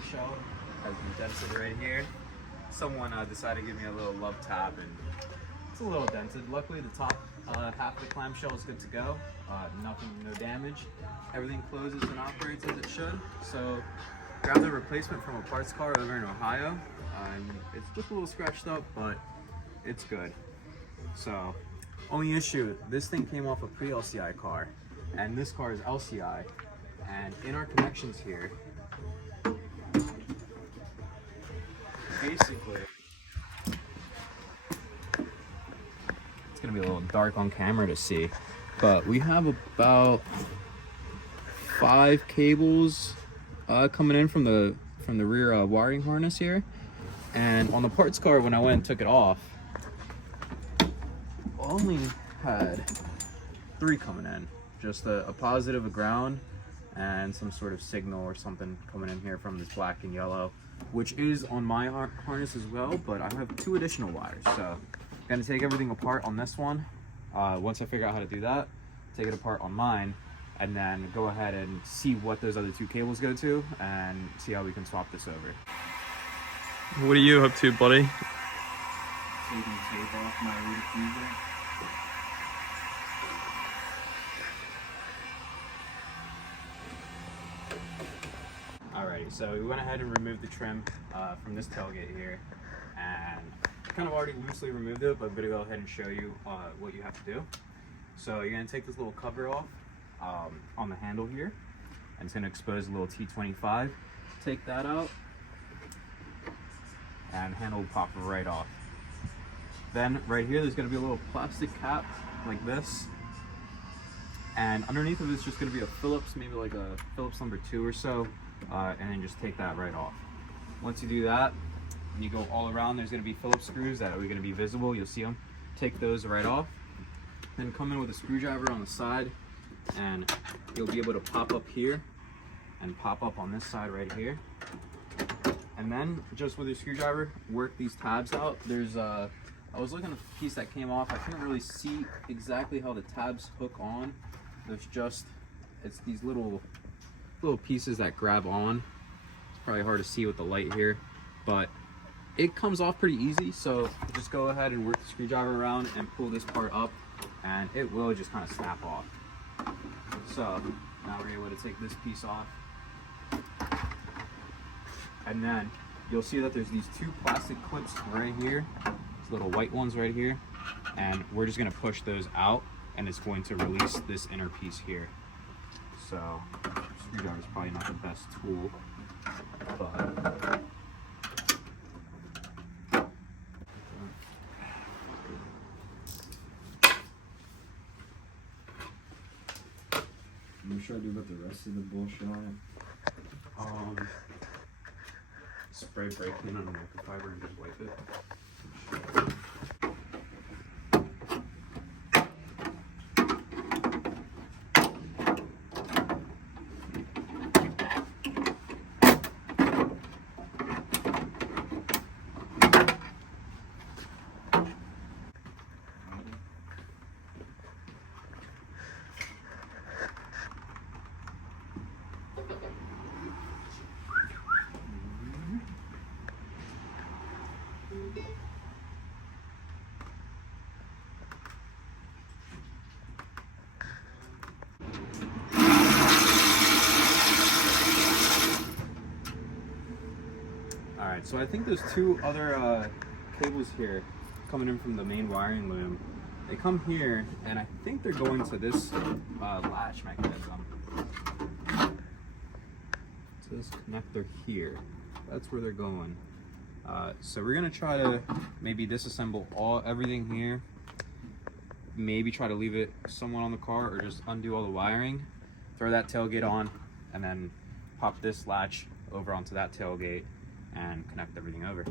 clamshell has been dented right here. Someone decided to give me a little love tap, and it's a little dented. Luckily, the top half of the clamshell is good to go. Nothing, no damage. Everything closes and operates as it should. So, grabbed a replacement from a parts car over in Ohio. It's just a little scratched up, but it's good. So, only issue, this thing came off a pre-LCI car, and this car is LCI. And in our connections here, basically, it's gonna be a little dark on camera to see, but we have about 5 cables coming in from the rear wiring harness here. And on the parts car, when I went and took it off, only had 3 coming in. Just a positive, a ground, and some sort of signal or something coming in here from this black and yellow, which is on my harness as well, but I have 2 additional wires. So I'm gonna take everything apart on this one. Once I figure out how to do that, take it apart on mine, and then go ahead and see what those other 2 cables go to and see how we can swap this over. What are you up to, buddy? Taking tape off my rear diffuser. Alrighty, so we went ahead and removed the trim from this tailgate here, and kind of already loosely removed it, but I'm gonna go ahead and show you what you have to do. So you're gonna take this little cover off on the handle here, and it's gonna expose a little T25. Take that out, and handle will pop right off. Then right here, there's gonna be a little plastic cap like this, and underneath of it's just gonna be a Phillips, maybe like a Phillips number 2 or so, and then just take that right off. Once you do that, and you go all around, there's gonna be Phillips screws that are gonna be visible. You'll see them. Take those right off. Then come in with a screwdriver on the side, and you'll be able to pop up here and pop up on this side right here. And then just with your screwdriver, work these tabs out. There's I was looking at the piece that came off. I couldn't really see exactly how the tabs hook on. It's these little pieces that grab on. It's probably hard to see with the light here, but it comes off pretty easy. So just go ahead and work the screwdriver around and pull this part up, and it will just kind of snap off. So now we're able to take this piece off, and then you'll see that there's these 2 plastic clips right here, these little white ones right here, and we're just going to push those out, and it's going to release this inner piece here. So screwdriver is probably not the best tool, but What should I do about the rest of the bullshit on it? spray brake clean on a microfiber and just wipe it. Alright, so I think there's 2 other cables here coming in from the main wiring loom. They come here, and I think they're going to this latch mechanism. To this connector here. That's where they're going. So we're gonna try to maybe disassemble everything here. Maybe try to leave it somewhat on the car, or just undo all the wiring. Throw that tailgate on, and then pop this latch over onto that tailgate and connect everything over.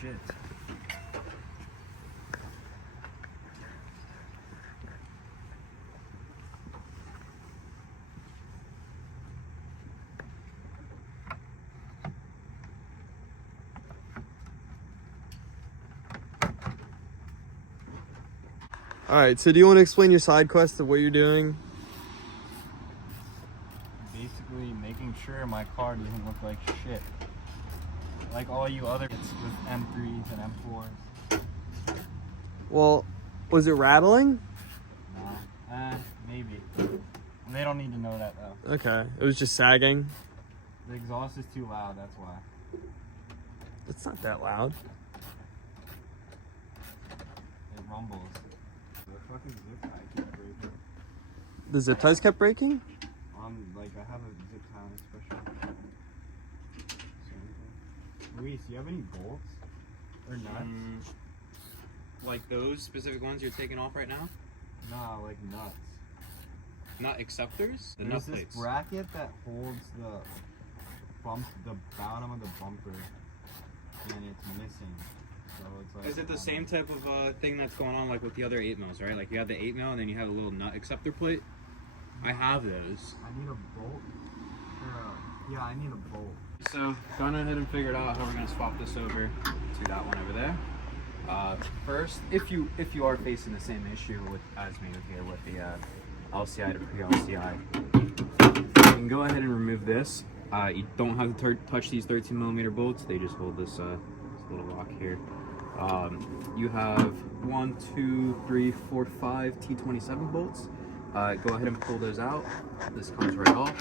shit. All right, so do you want to explain your side quest of what you're doing? Basically making sure my car doesn't look like shit. Like all you other with M3s and M4s. Well, was it rattling? Nah, maybe. And they don't need to know that though. Okay, it was just sagging. The exhaust is too loud, that's why. It's not that loud. It rumbles. The fucking zip tie keeps breaking. The zip ties kept breaking? Like I have a zip tie on special. Luis, do you have any bolts? Or nuts? Like those specific ones you're taking off right now? Nah, like nuts. Not acceptors? The nut There's this plates. bracket that holds the bottom of the bumper, and it's missing. So it's like. Is it the same type of thing that's going on like with the other 8 mils, right? Like you have the 8 mil and then you have a little nut acceptor plate? I have those. I need a bolt. Yeah, I need a bolt. So, gone ahead and figured out how we're going to swap this over to that one over there. First, if you are facing the same issue as me here with the LCI to pre-LCI, you can go ahead and remove this. You don't have to touch these 13mm bolts. They just hold this little lock here. You have 1, 2, 3, 4, 5 T27 bolts. Go ahead and pull those out. This comes right off.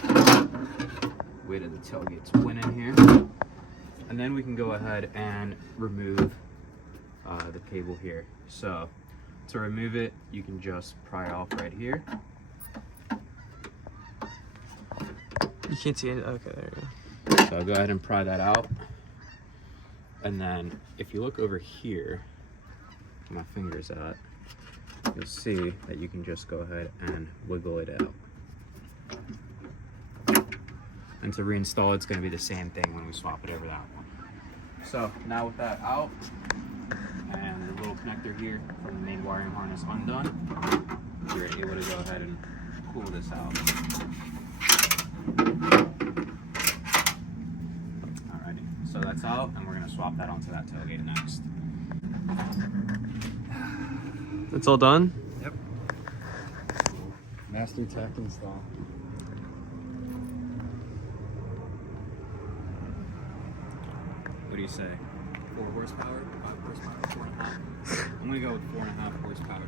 Wait till the tailgate's winning here. And then we can go ahead and remove the cable here. So to remove it, you can just pry it off right here. You can't see it? Okay, there you go. So I'll go ahead and pry that out. And then if you look over here, where my finger's at, you'll see that you can just go ahead and wiggle it out. And to reinstall, it's going to be the same thing when we swap it over that one. So now with that out, and the little connector here from the main wiring harness undone, you're able to go ahead and pull this out. Alrighty, so that's out, and we're going to swap that onto that tailgate next. It's all done? Yep. Master Tech install. What do you say? 4 horsepower? 5 horsepower? 4.5? I'm gonna go with 4.5 horsepower.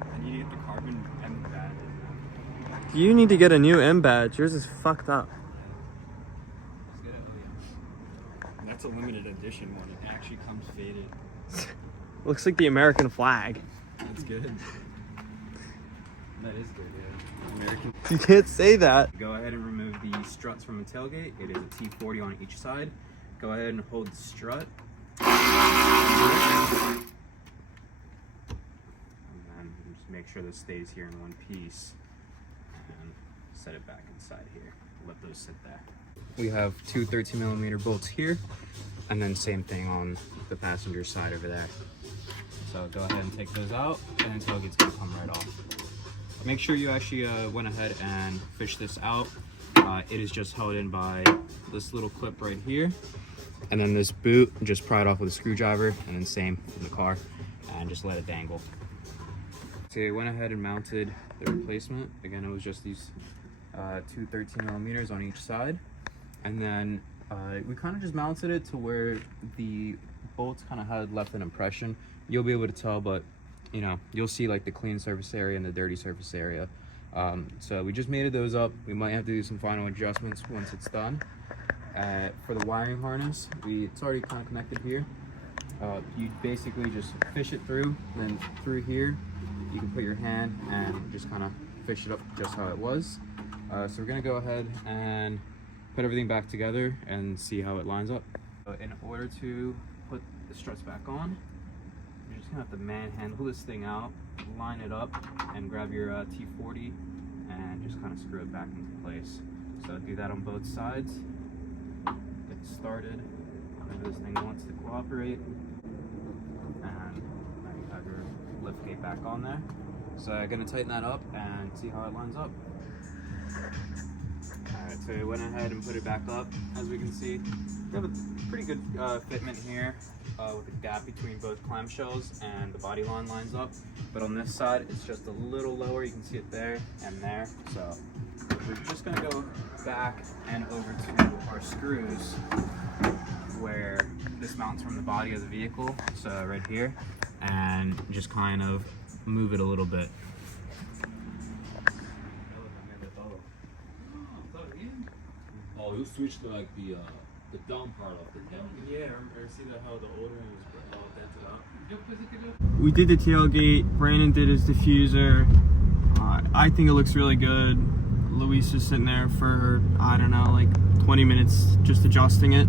I need to get the carbon M badge. You need to get a new M badge. Yours is fucked up. Let's get it. Oh, yeah. That's a limited edition one. It actually comes faded. Looks like the American flag. That's good. That is good, yeah. American. You can't say that. Go ahead and remove the struts from the tailgate. It is a T40 on each side. Go ahead and hold the strut. And then just make sure this stays here in one piece. And set it back inside here. Let those sit there. We have 2 13mm bolts here. And then same thing on the passenger side over there. So go ahead and take those out, and then tailgate's gonna come right off. Make sure you actually went ahead and fish this out. It is just held in by this little clip right here. And then this boot, just pry it off with a screwdriver, and then same in the car, and just let it dangle. So I went ahead and mounted the replacement. Again, it was just these 2 13mm on each side. And then we kind of just mounted it to where the bolts kind of had left an impression. You'll be able to tell, but you know, you'll see like the clean surface area and the dirty surface area. So we just mated those up. We might have to do some final adjustments once it's done. For the wiring harness, it's already kind of connected here. You basically just fish it through, then through here, you can put your hand and just kind of fish it up just how it was. So we're gonna go ahead and put everything back together and see how it lines up. So in order to put the struts back on, you're just gonna have to manhandle this thing out, line it up, and grab your T40 and just kind of screw it back into place. So do that on both sides. Get started. Maybe this thing wants to cooperate. And now you have your lift gate back on there. So I'm gonna tighten that up and see how it lines up. Alright, so I went ahead and put it back up. As we can see, we have a pretty good fitment here with the gap between both clamshells, and the body line lines up. But on this side, it's just a little lower. You can see it there and there. So we're just gonna go back and over to our screws where this mounts from the body of the vehicle. So right here, and just kind of move it a little bit. Oh, you switched to like the down part of the tail. Yeah, I see that how the older one was dented out. We did the tailgate. Brandon did his diffuser. I think it looks really good. Luis is sitting there for, I don't know, like 20 minutes just adjusting it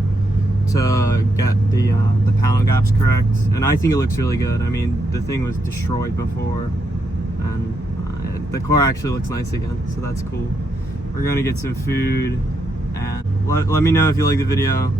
to get the panel gaps correct. And I think it looks really good. I mean, the thing was destroyed before, and the car actually looks nice again, so that's cool. We're gonna get some food, and let me know if you like the video.